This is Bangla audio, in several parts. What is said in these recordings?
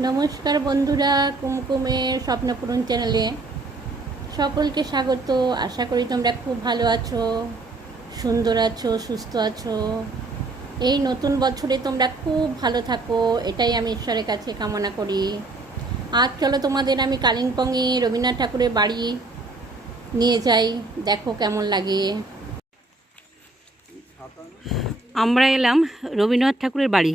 নমস্কার বন্ধুরা কুমকুমের স্বপ্নপূরণ চ্যানেলে সকলকে স্বাগত। আশা করি তোমরা খুব ভালো আছো, সুন্দর আছো, সুস্থ আছো। এই নতুন বছরে তোমরা খুব ভালো থাকো, এটাই আমি ঈশ্বরের কাছে কামনা করি। আজ চলো তোমাদের আমি কালিম্পংয়ে রবীন্দ্রনাথ ঠাকুরের বাড়ি নিয়ে যাই, দেখো কেমন লাগে। আমরা এলাম রবীন্দ্রনাথ ঠাকুরের বাড়ি।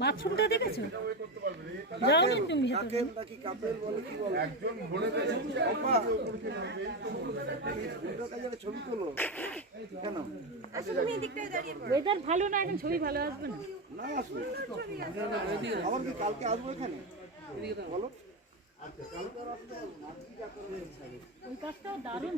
বাথরুমটা দেখেছ? তুমি ভেতরে ছবি তোলো। কেন? ওয়েদার ভালো না এখন ছবি ভালো আসবে না? না আসবে। আবার কি কালকে আসব এখানে? বলো। কাজটাও দারুণ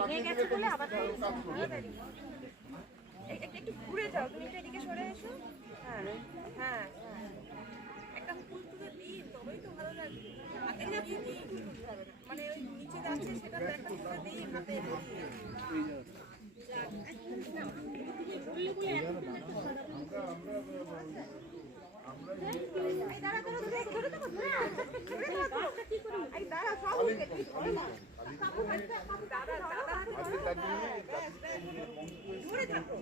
বাড়ি একটু ঘুরে যাও। তুমি একটু এদিকে সরে এসো। হ্যাঁ হ্যাঁ। তবেই তো ভালো লাগবে আগে না মানে ওই নিচে যাচ্ছে সেটা তো একটা সেটা দিই হাতে দাদা দাদা ধরে থাকো